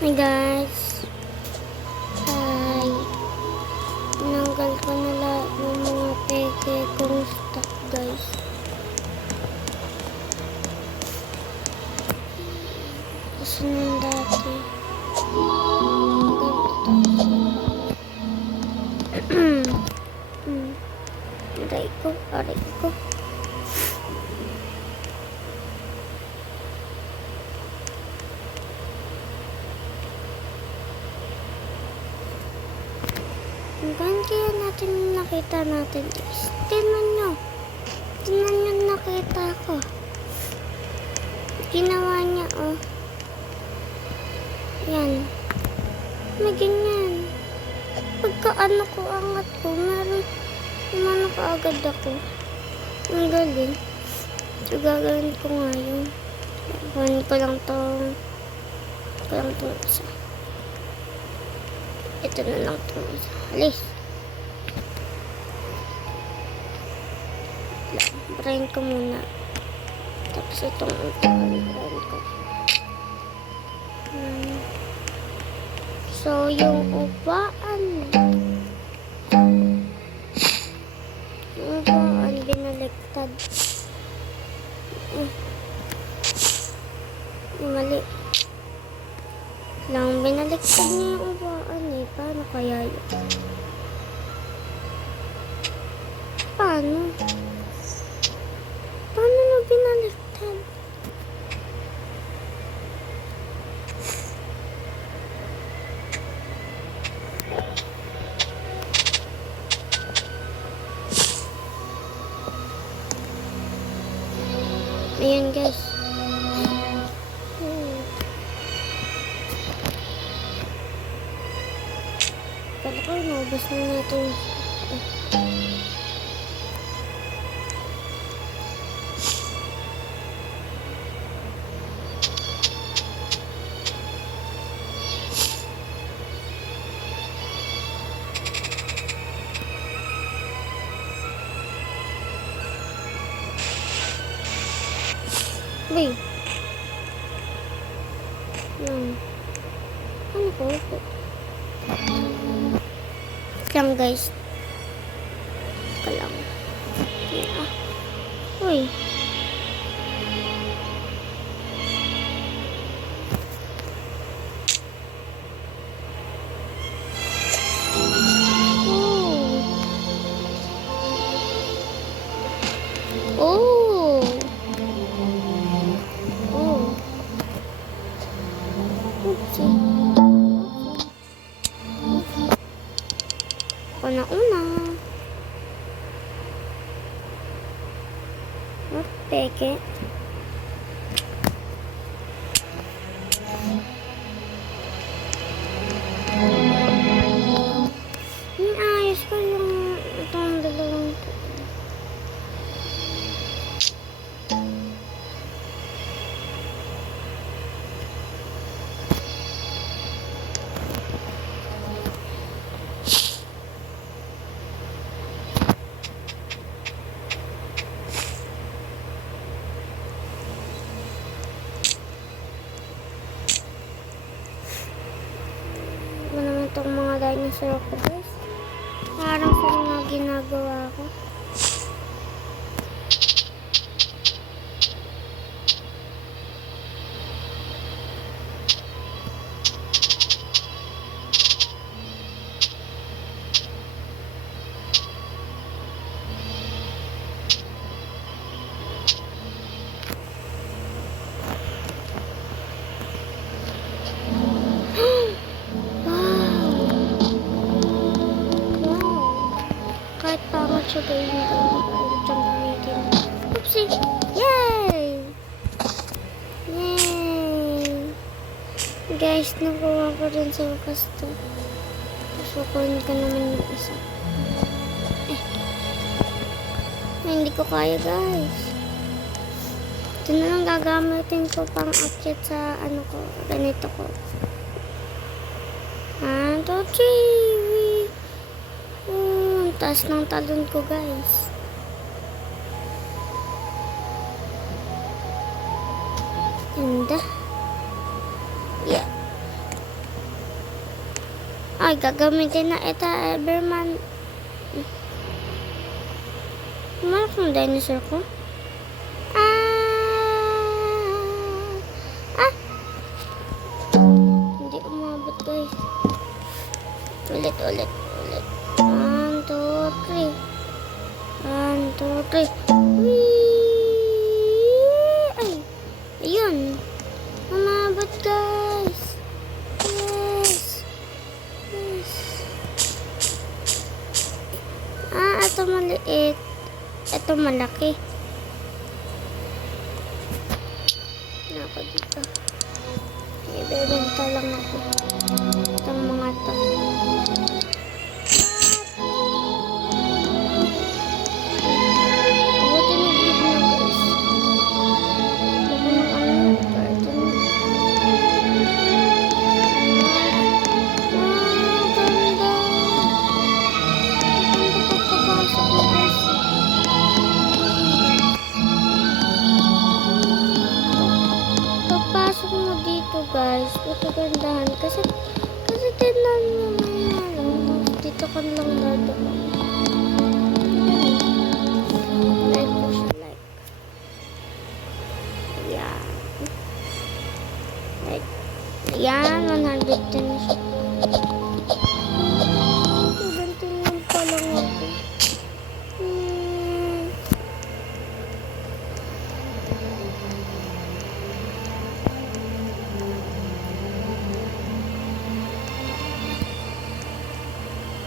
Hi guys. Ay, tinanggal ko na lahat ng mga peke kong stock guys. Kasi nung dati. Aray ko. Hanggang kaya natin nakita natin guys. Tingnan nyo nakita ko. Ginawa niya oh. Yan. May ganyan. Pagka ano ko angat ko, meron umano ka agad ako. Ang galing. So gagawin ko nga yun. Gawin ko lang tong isa. Ito na lang itong isa. Alis. Brain ko muna. Tapos itong brain ko. So, yung upaan. Binaliktad. Mali. Lang, binaliktad niya yung upaan eh. Paano kaya yun? Paano na binaliktad? Ayan guys. Kala ko naubos na natin. Wait. Ano ko? Lang guys. Kalang. Uy. Una. Peke. Ayos ko yung itong dalawang itong mga dinosaur ko guys. Parang sa mga ginagawa ko. Kahit pangat siya gawin ko, siyang gamitin. Oopsie! Yay! Guys, nakuha ko rin sa wakas to. Susukuhin ko naman yung isa. Hindi ko kaya guys. Ito na lang gagamitin ko pang akyat sa ano ko, ganito ko. 1, 2, 3! Taas ng talon ko guys. Ganda. Yeah. Ay, gagamitin na ito, Everman. Kumanak ng dinosaur ko. Hindi umabot, guys. Ulit. 1, 2, 3. 1, 2, 3. Whee! Ay, ayun. Umabot, guys. Yes. Ito maliit. Ito malaki. Ako dito. Ibebenta lang ako. Itong mga to. Buti nag-vlog na, guys. Baka ng carton. Ganda. Ganda pagkapasok mo, guys. Pagpasok mo dito, guys, matagandahan. Kasi tignan mo naman. Dito ka lang dadaan. Like mo siya, like. Ayan. Like. Ayan, 110 na siya. 17 lang pa lang ako.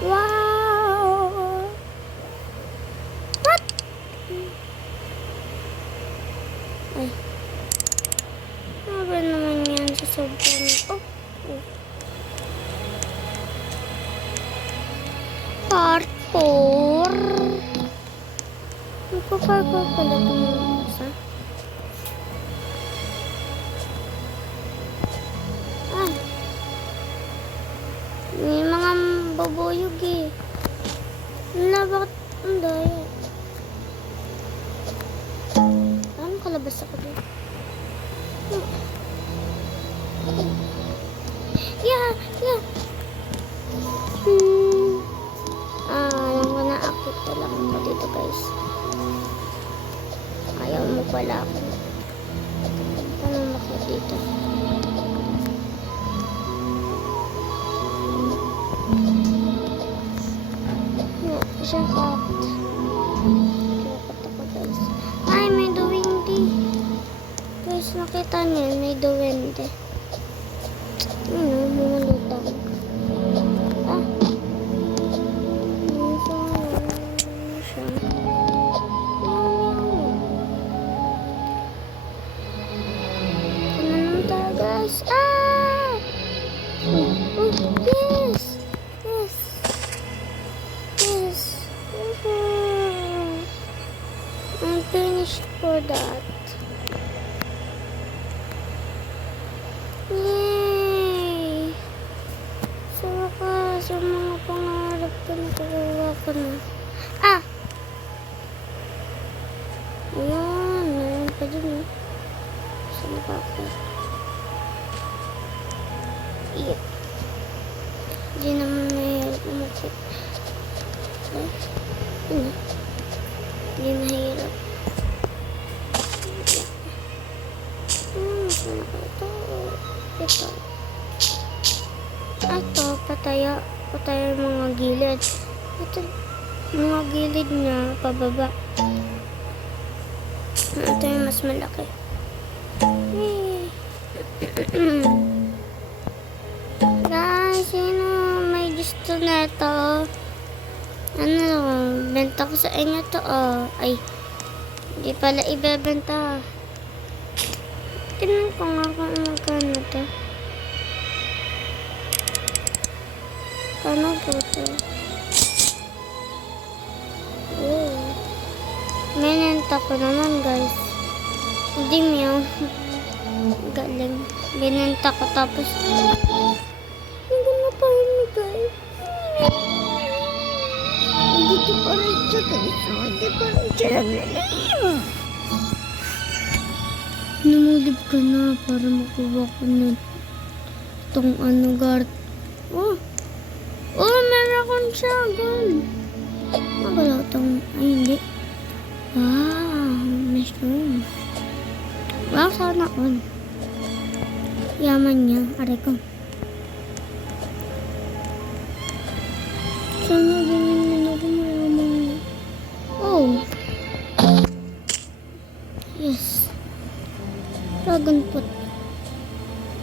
Wow! What? Ay. Ano ba naman yan sa sobrang... Part 4. Magpa-parkour pala itong isa. Ay. May mga babuyog eh. Wala, bakit ang daya? Paano kalabas ako dito? Yeah. Alam ko na, akit na lang ako dito, guys. Ayaw mo pala ako. Paano makit dito? Isang cut. Kinakat ako, guys. Ay, may duwende. Guys, nakita niyo, may duwende. Mga lutang. Siya. Ano tayo, guys? Yes. I'm finished for that. Yay! Sa wakas, ang mga pangarap ko nakukuha ko na. Ayan, meron pa din eh. Saan pa ako? Yep. Hindi naman may umakit. Hindi mahirap. Saan ako ito? Ito. Ito, pataya yung mga gilid. Ito, mga gilid niya, pababa. Ito yung mas malaki. Guys, sino may gusto na ito? Benta ko sa inyo to, Ay, hindi pala ibebenta. Tingnan ko nga kung magkano to. Kano po to? Binenta ko naman, guys. Hindi meow. Galing. Binenta ko tapos hindi na pa yun, guys. Dito pa rin siya, guys. Hindi pa rin siya naglalim. Namulib ka na para makuha ko na itong guard. Dragon siya, girl. Magalaw itong... Ay, hindi. Wow, mushroom. Wow, sana all. Yaman niya. Aray ko. Sana ganyan ako mayaman. Oh. Yes. Dragon pot.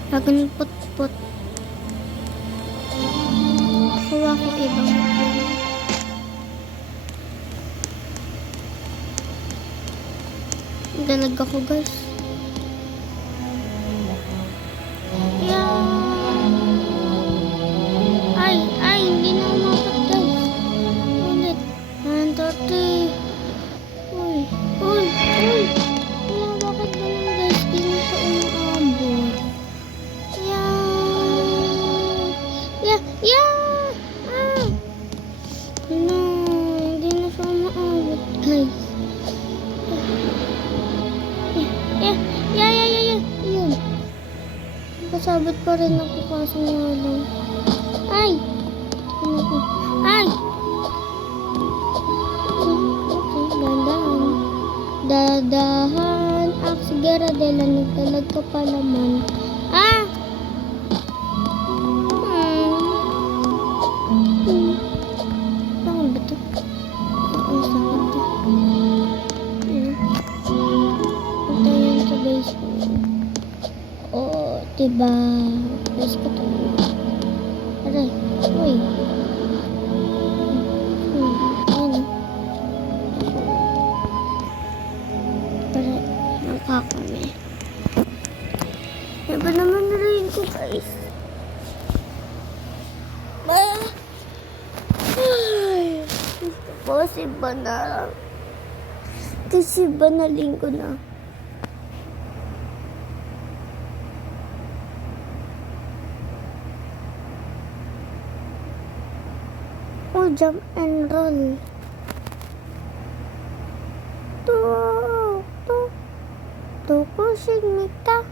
Dragon pot. Kuha ko ibang dalag ako, guys. Ay, hindi na umabot, guys. Ulit. 130. Uy. Wala, bakit ganun, guys? Hindi na siya umabot. No, hindi na siya umabot, guys. Yun. Kasabot pa rin ako kaso nga lang. Ay! Ano ko? Ay! Okay, dandahan. Dadahan. Aksigaradela, nagtalag ka pa naman. Ah! Saan ba ito? Saan ba ito? Punta yan sa base ko. Oo, diba? Base ko to. Aray, uy. Ayan. Para, nakakami. Diba naman rin ko, guys? Kasi banaling ko na. Oh, jump and roll. Tokushimita.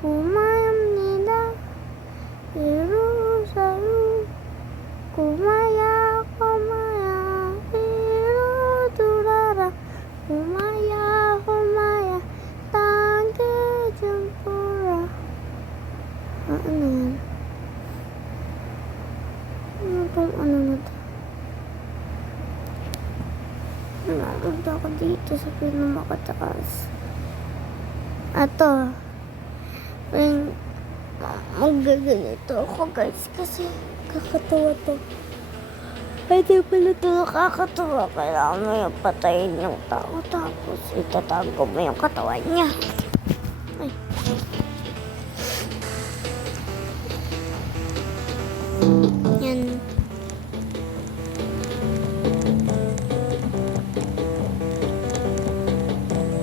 Kumayam nila. Hirusaru. Kumaya. Hirudurara. Kumaya. Tange jampura. Ano yan? Ano pong ano na to? Nalagda ako dito sa pinamakataas. Ato. Magaganito ako, guys, kasi kakatawa to. Pwede pala ito nakakatawa. Kailangan mo yung patayin yung tao. Tapos itatago mo yung katawan niya. Ay. Yan.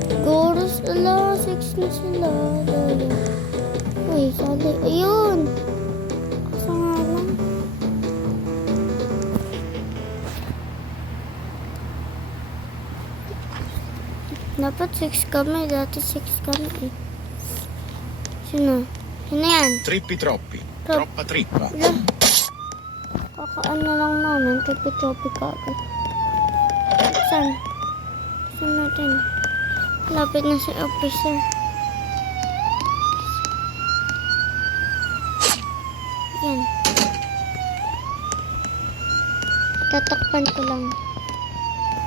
Siguro sila. 6 na sila. Uy, sali. Ayun. Kaso nga lang. Dapat 6 kami. Dati 6 kami eh. Sino? Sino yan? Trippi troppi. Troppa trippa. Wala. Kakaan na lang namin. Pipi-chopi kagad. Saan? Saan natin? Lapit na si officer. Yan. Tatakpan ko lang.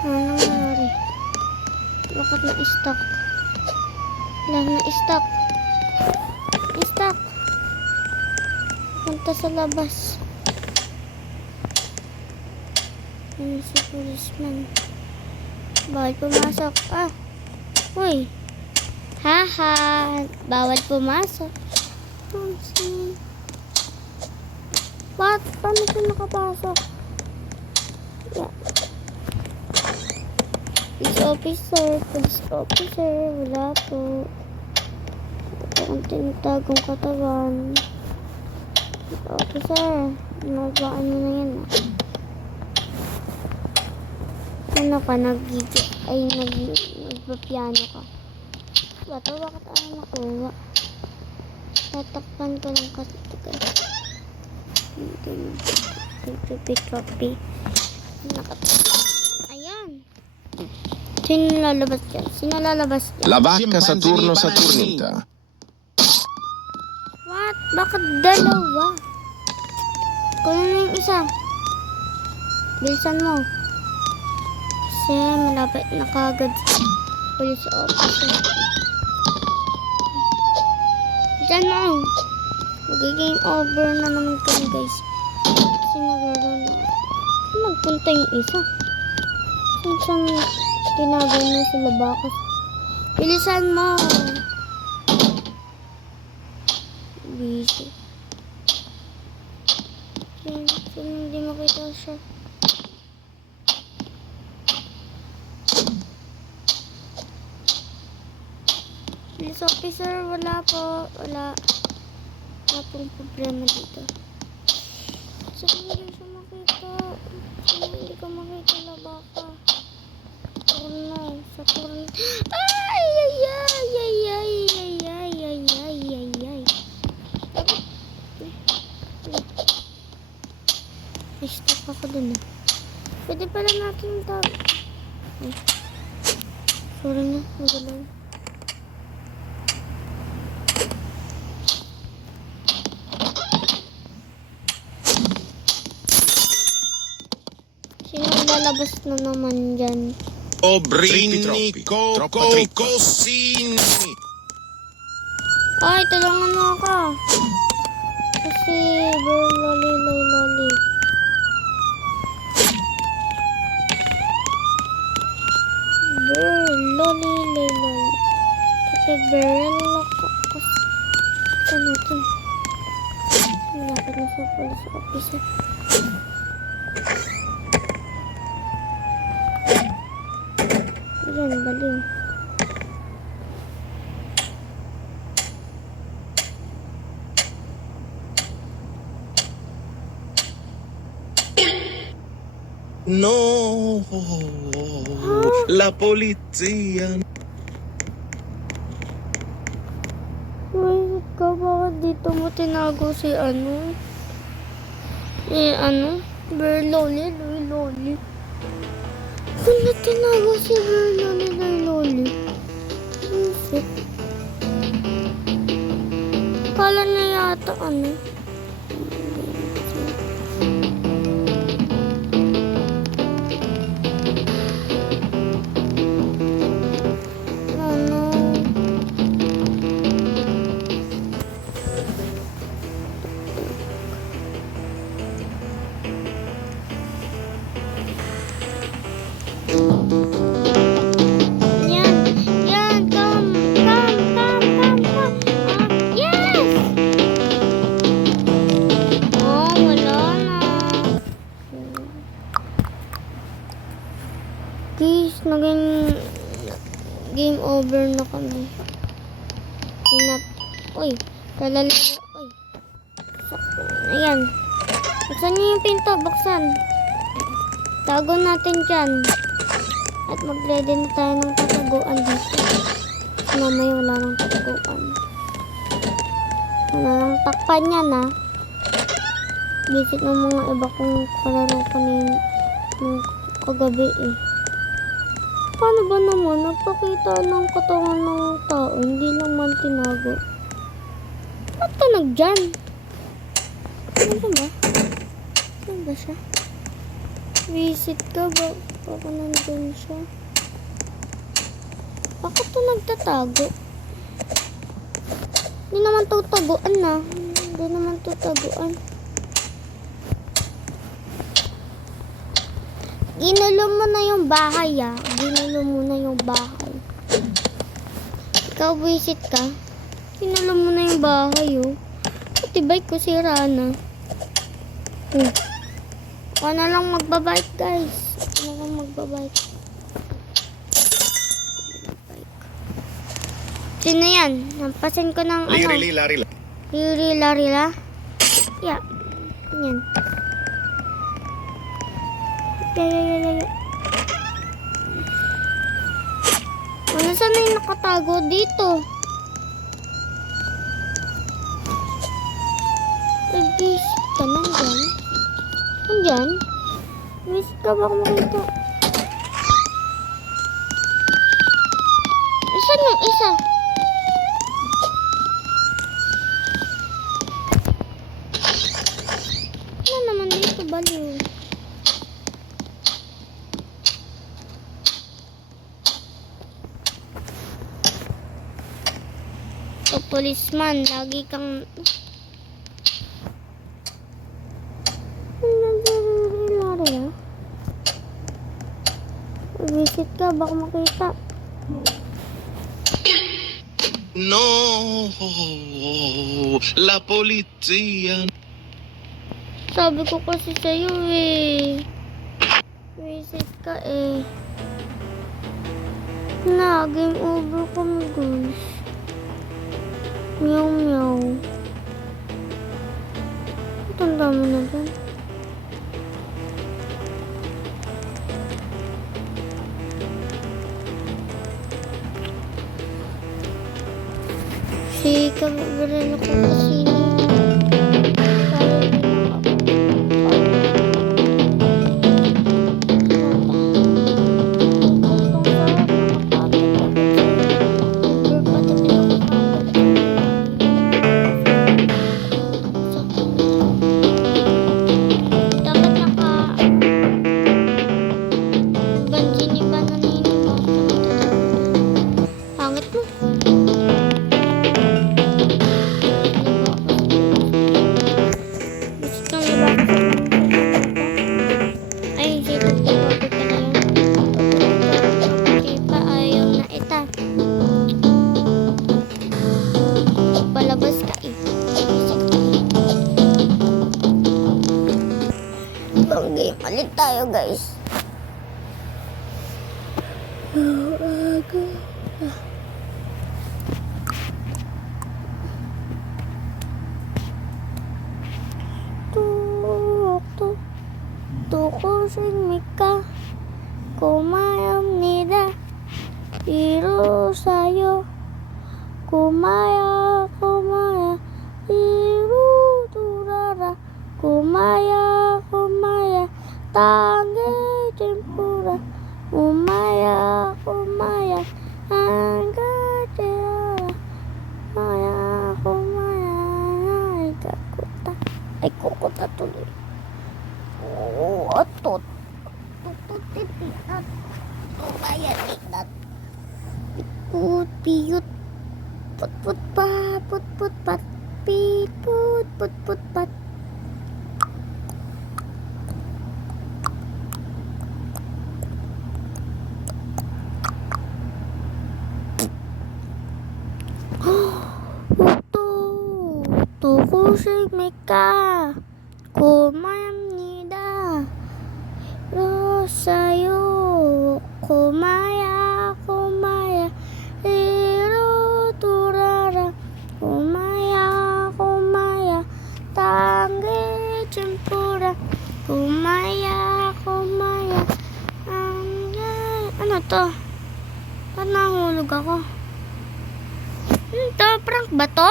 Ano nangyari? Bakit na-stock? Wala na-stock. I-stock. Punta sa labas. Ano si policeman? Bawal pumasok. Ah! Uy! Haha! Bawal pumasok. Paano siya nakapasok? Yeah. Police officer, wala po. Ito ang tinatagong katawan. Officer, nabaan mo na yan. Ano ka, nagpa-piano ka? Bato, bakit ano nakuha? Tatakpan ko lang kasi ito, guys. Trophy. Ayan. Sino lalabas dyan? Sino lalabas dyan? La vacca Saturno Saturnita. What? Bakit dalawa? Kunin mo yung isa. Bilisan mo. Kasi malapit na kagad sa police officer. Diyan mo. Magiging over na naman kami guys. Kasi naglaro na. Magpunta yung isa. Saan tinagal na sila bakas. Bilisan mo. Busy. Saan hindi makita siya? Police officer, wala po. Wala pong problema dito. Saan hindi siya makita? Saan hindi ka makita na baka? Saturno. Ay! Ay! Ay! Ay! Ay! Ay! Ay! Ay! Ay! Ay! Ay! Stop ako dun ah. Pwede pala natin tag. Ay. Sorry na. Magalaw. Sinong lalabas na naman dyan? Obrini Cocosini. Ay, tulungan mo ako. Kasi, loli. Loli. Kasi, ako. Kasi, saan natin? Malapit na sa police officer. Ayan, baliw. No, la polizia. Wait ka, bakit dito mo tinago si ano? Berloli. Kung na tinago si Berloli. Bullshit. Kala na yata ano? Ano? Yan, come. Yes! Oh, wala na. Guys, naging game over na kami. Uy, talala. Uy. Ayan. Buksan niyo yung pinto, buksan. Tago natin dyan. At mag-ready na tayo ng tataguan dito. Mamaya wala nang tataguan. Wala nang takpan yan ha. Visit ng mga iba kong kalaro kanina nung kagabi eh. Paano ba naman nagpakita ng katawan ng tao, hindi lang man tinago? Ba't ka nagdyan? Ano ba? Ano ba siya? Visit ka ba? Baka nandun siya. Bakit to nagtatago? Hindi naman tutaguan na. Hindi naman tutaguan. Ginulo mo na yung bahay ah. Ginulo mo na yung bahay. Ikaw visit ka. Ginulo mo na yung bahay oh. Pati bike ko sira na. Ako na lang magbabike guys. Ako na lang magbabike. Sino yan? Nampasin ko ng ano. Lirila. Yeah. Yan. Yeah. Ano saan yung nakatago dito? Nag-visit ka na dyan? Ang yan? Wisit ka baka makita. Saan yung isa? Ano naman dito baliw? O policeman, lagi kang... Visit ka, baka makita. No, la polizia. Sabi ko kasi sa'yo eh. Visit ka eh. Na, game over kami guys. Meow meow. Tanda mo na dyan. Si Gabriel ako kasi pangit mo. Palabas ka eh. Ibang game ulit tayo guys. Tukusin kumayam Iro sa'yo kumaya Iro turara kumaya Tange tempura kumaya Angga teara kumaya Ay kukuta tuloy. Otot tututipitat kumaya litat piyut put pat put pat. Tukusig meka kumayamnida Rosayo kumaya Iro turara kumaya Tange tempura kumaya Ano to? Ba't nahulog ako? Ito, prank ba to?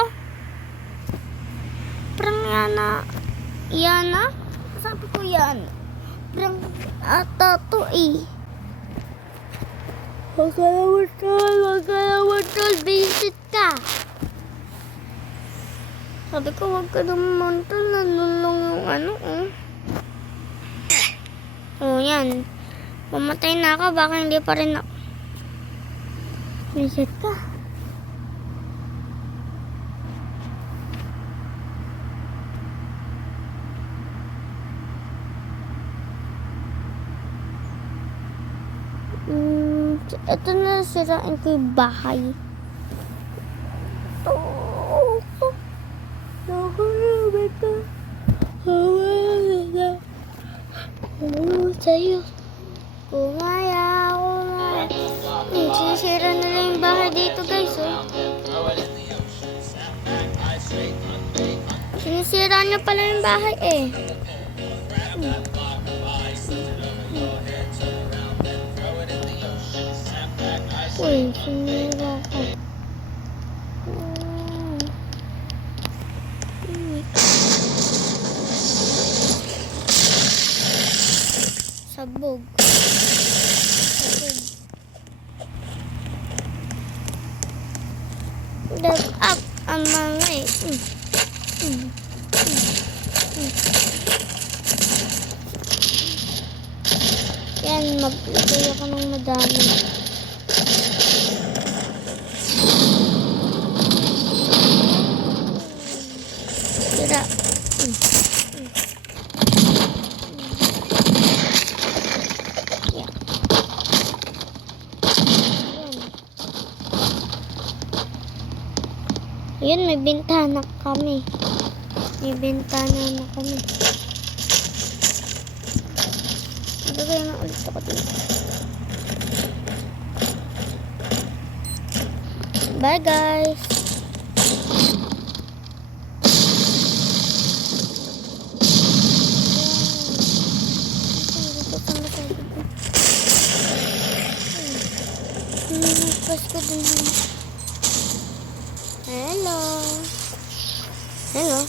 Prank Yana? Sabi ko yan. Prank ata to eh. Wag ka naman tol, visit ka. Sabi ko wag ka naman tol, nanulong yung ano oh. Yan. Mamatay na ako, baka hindi pa rin ako. Visit ka. Ito na, sirain ko yung bahay. Sa'yo. Kumaya. Sinisira na lang yung bahay dito guys. Sinisira niya pala yung bahay eh. Uy, sinira ko. Sabog. Sabog. Dag up ang mga Yan, maglagay ako ng madami. Tira. Yeah. Ayun, may bintana kami. May bintana na kami. Lagay na ulit ako dito. Bye guys! Pasko dun. Hello. Hello.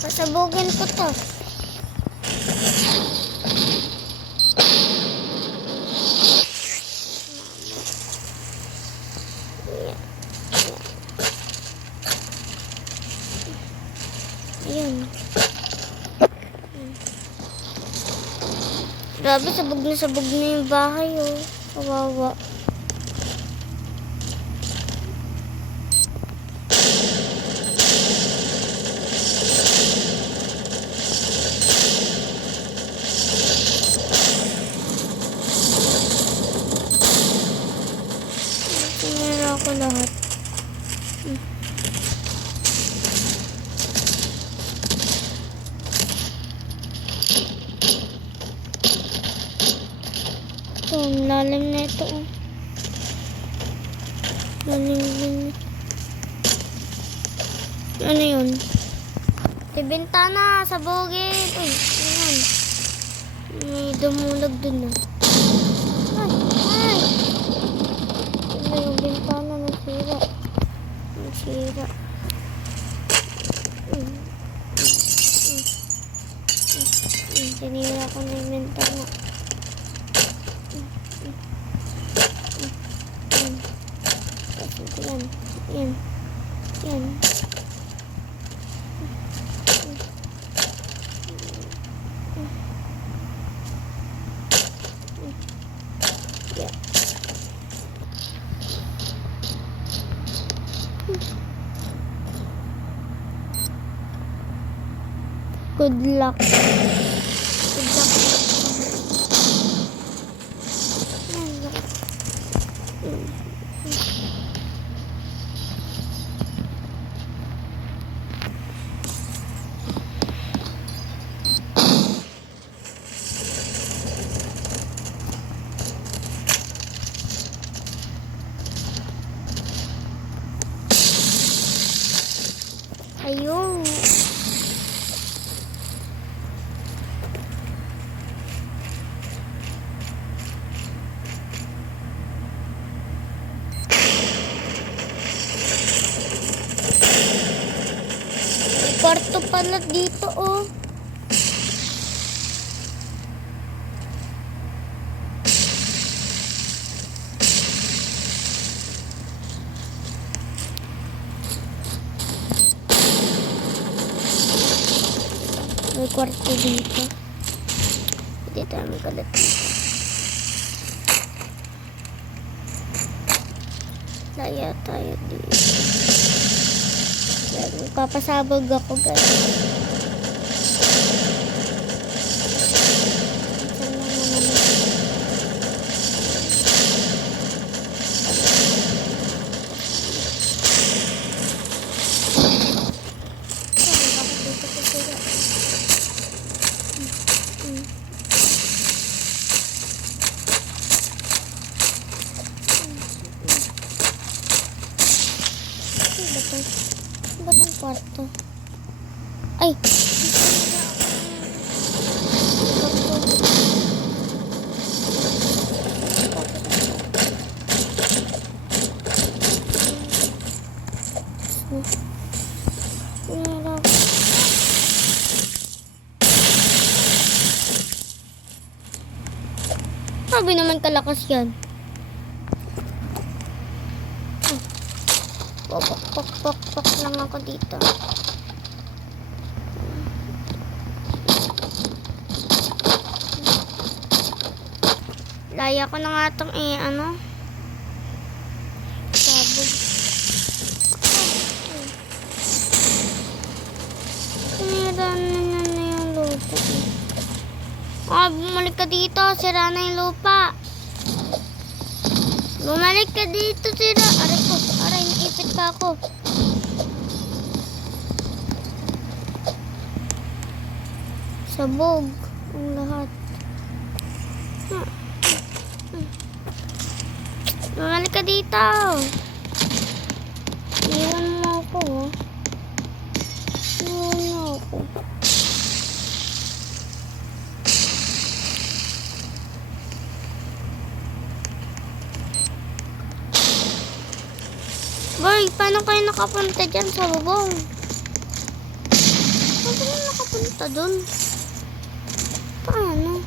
Pasabugin ko to. Ayun. Grabe, sabog na yung bahay, oh. Kawawa. Sinira ko lahat. Ito, ang lalim na ito. Oh. Lalim. Ano yun? Bintana, sabogin. Uy, ayan. May dumulag dun na. Ay! Ano yung bintana? Nasira. Sinira ko na yung bintana. Yan. Yeah. Good luck. Ayun. May kwarto pala dito, oh. May kwarto dito. Hindi tayo magalat dito. Laya tayo dito. Magpapasabog ako, guys. Saan na naman ito? Bakit dito ko sila? Ba't ang kwarto? Ay! Sabi naman kalakas yan. Pok lang ako dito. Laya ko na nga itong sabog. Sinira na yung lupa. Bumalik ka dito. Sira na yung lupa. Bumalik ka dito, sira. Aray ko. Aray, naipit pa ako. Sabog. Ang lahat. Bumalik ka dito. Iwan mo ako. Iwan mo ako. Boy, paano kayo nakapunta dyan sa bubong? Paano kayo nakapunta dun? Paano?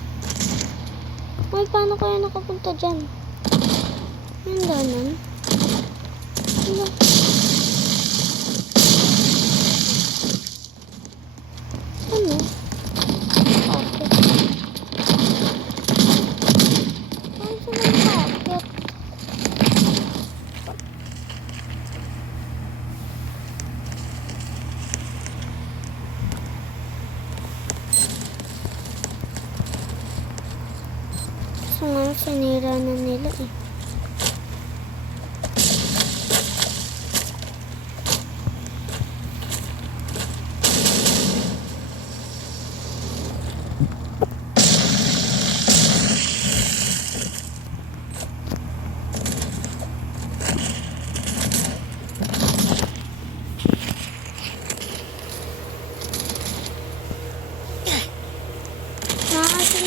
Boy, paano kayo nakapunta dyan? Yung danan? Ano? Ano? Okay. Ano sila nakakit? So nga, sinira na nila eh.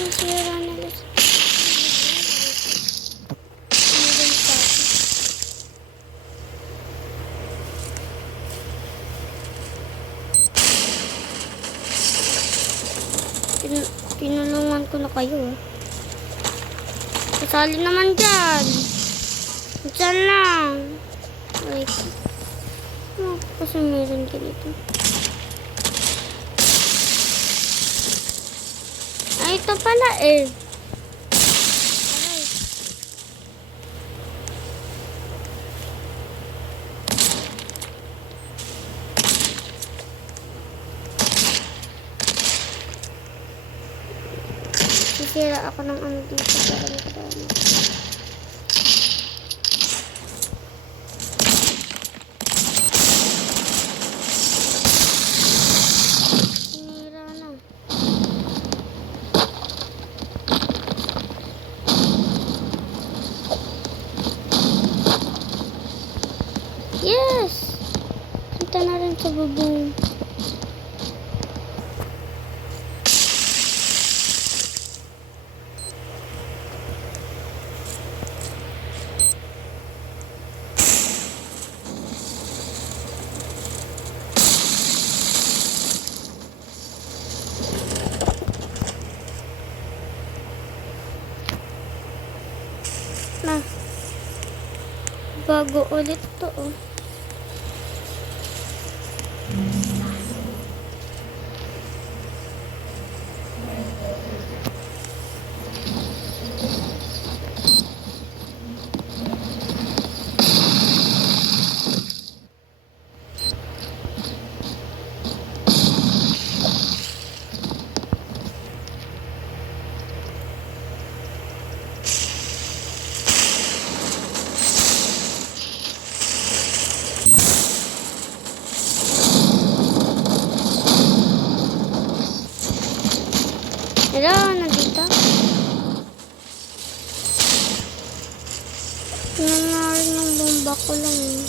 Sinira nila. Tinulungan ko na kayo. Kasali naman dyan. Dyan lang. Wait. Kasi meron ka dito. Ay, ito pala eh. Aray. Sisira ako ng ano dito para makadami. Sinira na. Yes! Punta na rin sa bubong. Na. Bago ulit to oh. Hello, nandito? Nangyari ng bomba ko lang eh.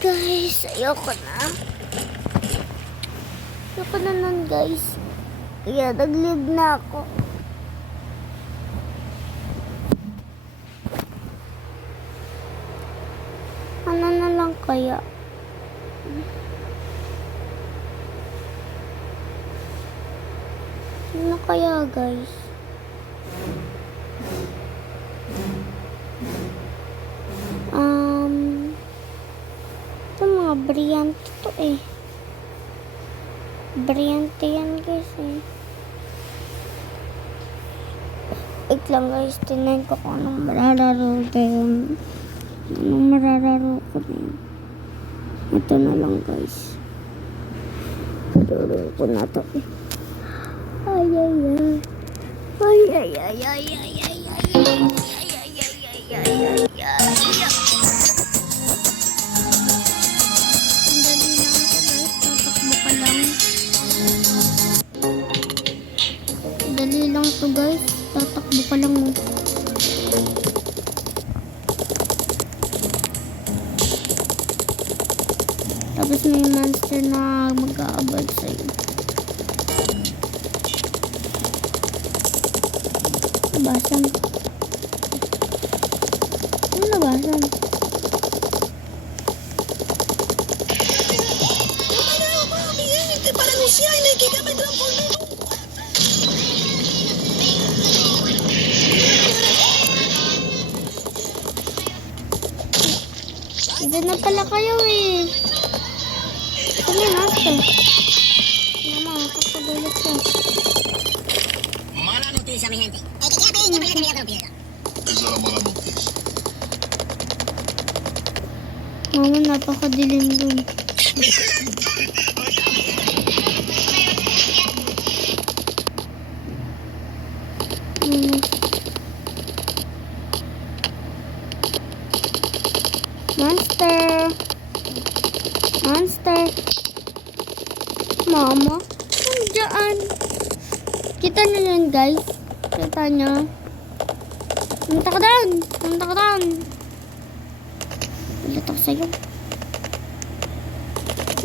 Guys, ayoko na. Ayoko na nun, guys. Kaya nag-leave na ako. Ano na lang kaya? Ano kaya, guys? Ito mga brilyante to eh. Brilyante yan, guys eh. Wait lang, guys. Tinayin ko kung anong marararo ko yun. Anong marararo ko na yun. Ito na lang, guys. Laro ko na to eh. Ay, ay, ay. Ay, ay, ay, ay, ay, ay, ay, ay, ay, ay, ay, ay, ay, ay. Ang dali lang to, guys. Tatakbo pa lang. Ang dali lang to, guys. Tatakbo pa lang. Tapos may monster na mag-aabad sa'yo. Labasan. Ano labasan? Diyan na pala kayo eh. Kami master. Mama, kakagulit ka. Mala noticia, mi gente. Es que ya ven, ya me la piedra. Esa es la mala noticia. Mama, napakadilim dun. Monster! Monster! Mama? Ano dyan? Kita nyo yun, guys? Kita nyo? Punta ka doon! Punta ka doon! Ulit ako sa'yo.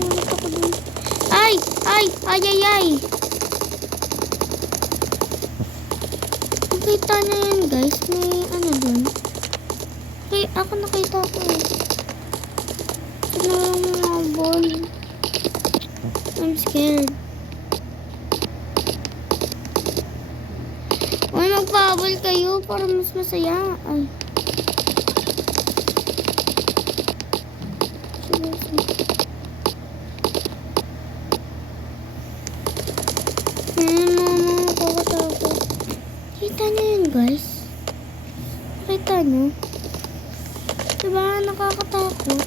Ulit ako doon. Ay! Ay! Ay! Ay! Ay! Nakita nyo yun, guys? May ano doon? Okay, ako nakita ko eh. Ito na lang mga ball. I'm scared. Uy, magpahabol kayo para mas masaya. Ay. Mama, nakakatakot. Kita niyo yun, guys? Kita niyo? Diba nakakatakot?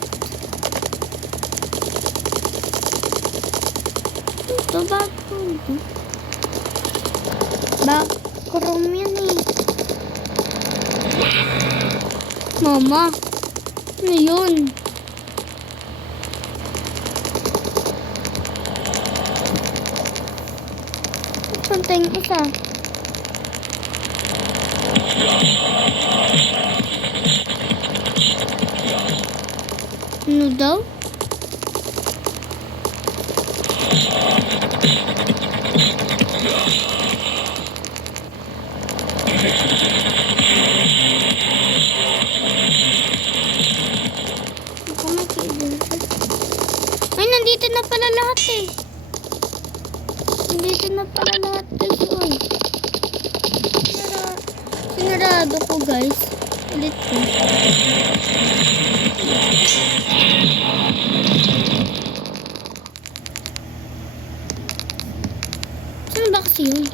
Ito, background. Background yan eh. Mama, ano yun? Punta yung isa. Ano daw? Ako makikita. Ay, nandito na pala lahat eh. Nandito na pala lahat guys. Uy. Sinarado ko guys. Ulit ko. Saan ba kasi yun?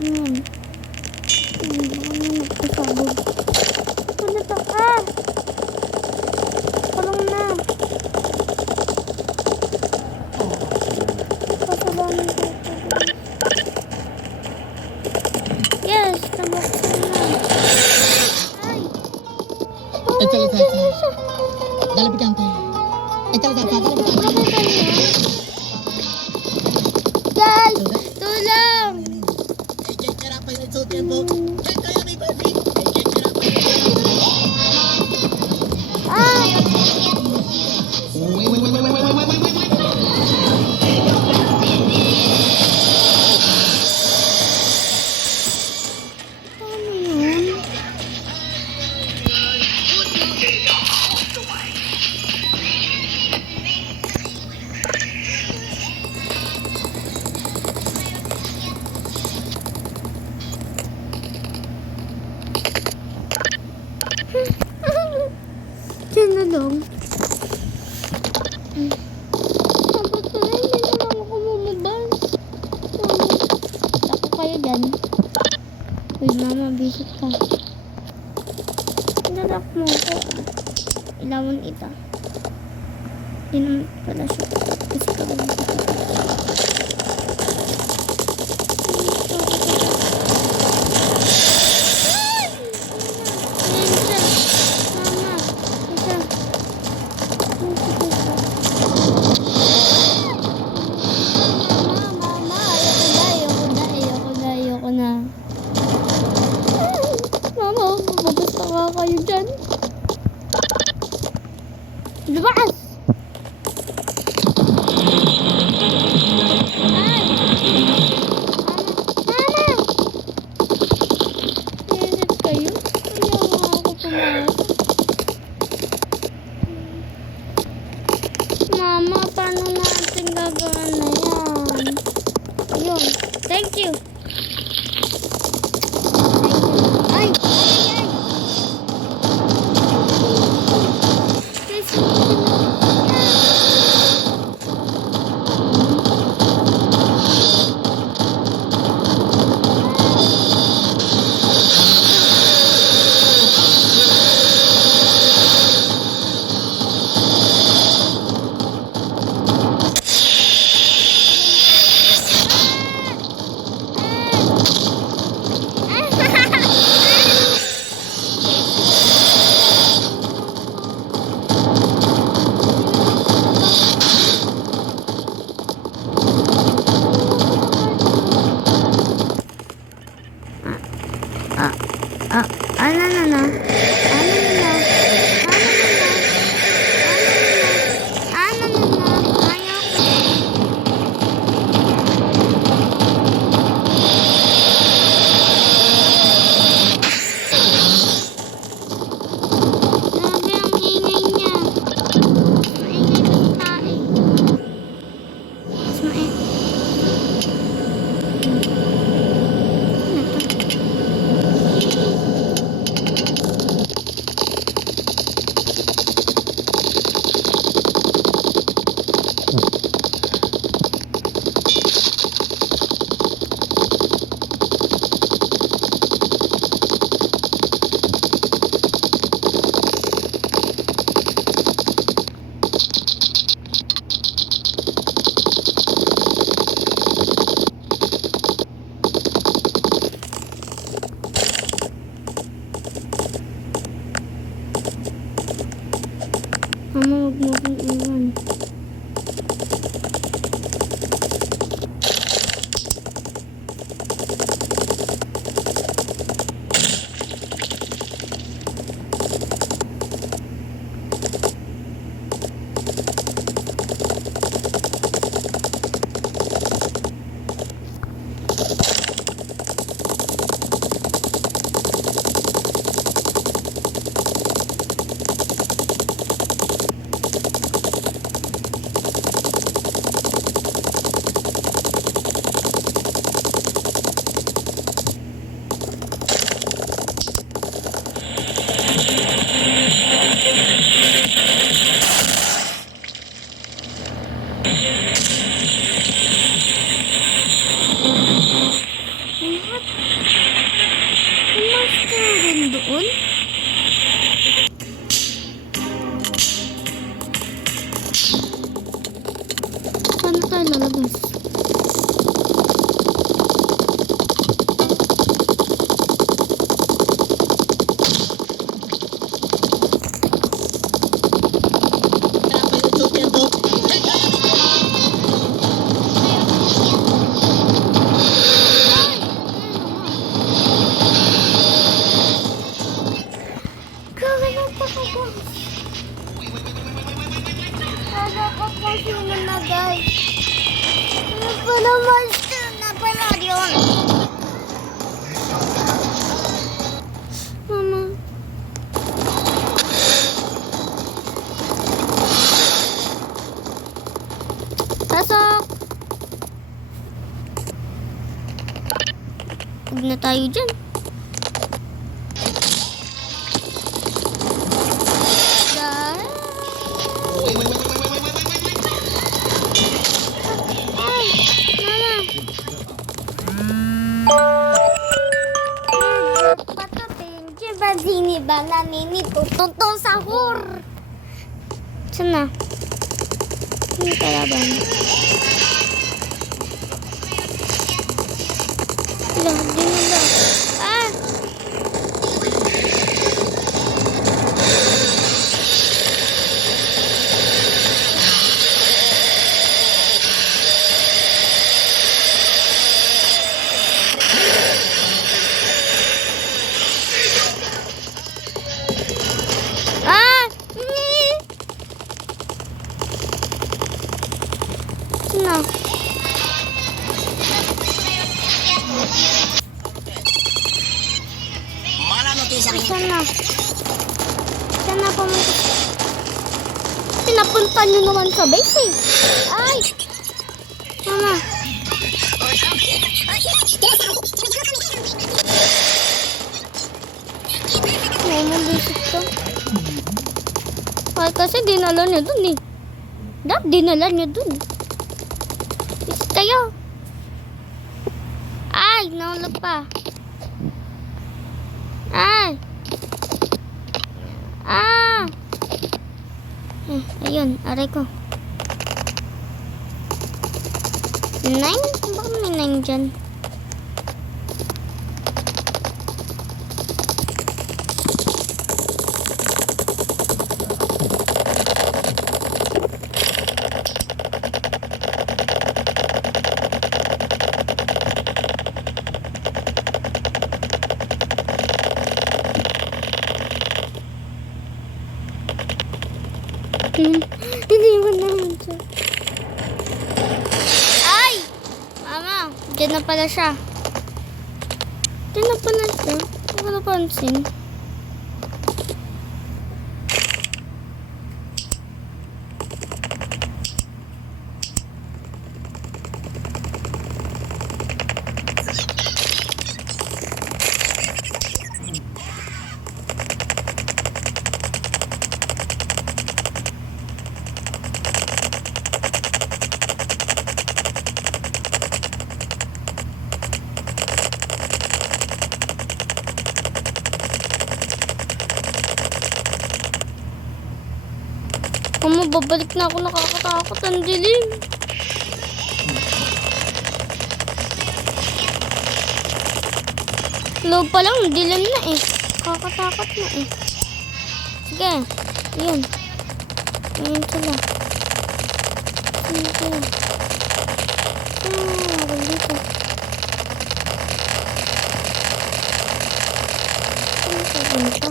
Ayan. Baka na magpasabog. Ano to? Ah! Parang na. Pasabanin ko ito. Yes! Nabuksan na. Ay! Échale salsa. Diyos! Dale picante. Échale salsa, dale picante. Nakita niyo? Tapos na hindi naman ako lumabas. Ako kayo dyan. Uy, mama, bisit ka. Inalak mo ako. Ilawan ita. Hindi naman pala siya. Kasi ka ba? Kayo dyan. Lumakas! Ay! Mama! Iinit kayo? Ayaw nga ako pumasok. Mama, paano natin gagawin na yan? Ayun. Thank you. Ay! Mama, huwag mo akong iwan. Doon? Paano tayo lalabas? Mama. Pasok! Huwag na tayo dyan. Tuntong sahur. Sana. Hindi kalaban. Wala, di na lang. Ah! Ah! Sana. Malam noticia, mi gente. Sana. Sana pumunta. Pinapunta niyo naman sa base eh. Ay! Mama. May mabisip ka. Ay, kasi dinala niyo dun eh. Dinala niyo dun. Is kayo. Ay, naulog pa. Ay! Ah! Ayun, aray ko. 9? Bakit may 9 dyan? Hindi mo naman siya. Ay! Mama, dyan na pala siya. Dyan na pala siya. Hindi ko napansin. Mama, babalik na ako. Nakakatakot. Ang dilim. Loob pa lang. Dilim na eh. Nakakatakot na eh. Sige. Yun. Ayun sila. Ayun sila. Meron dito. Ano sa ganito?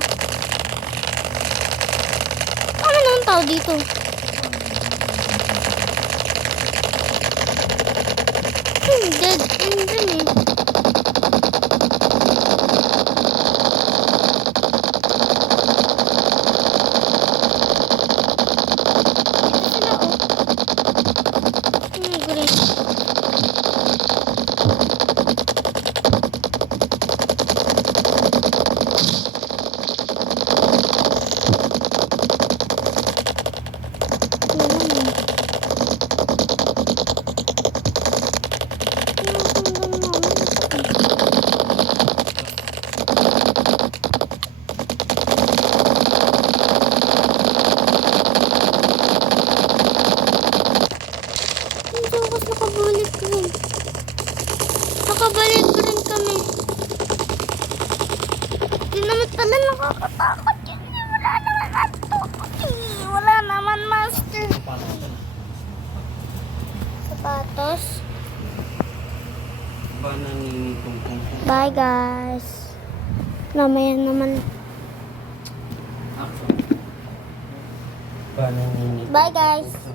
Ano naman tao dito? Dead end dun eh. Dito sila oh. Great. Nakabalik rin kami. Di naman pala nakakatakot yun. Wala naman ato. Wala naman master. Sapatos. Bye guys. Mamaya naman. Bye guys.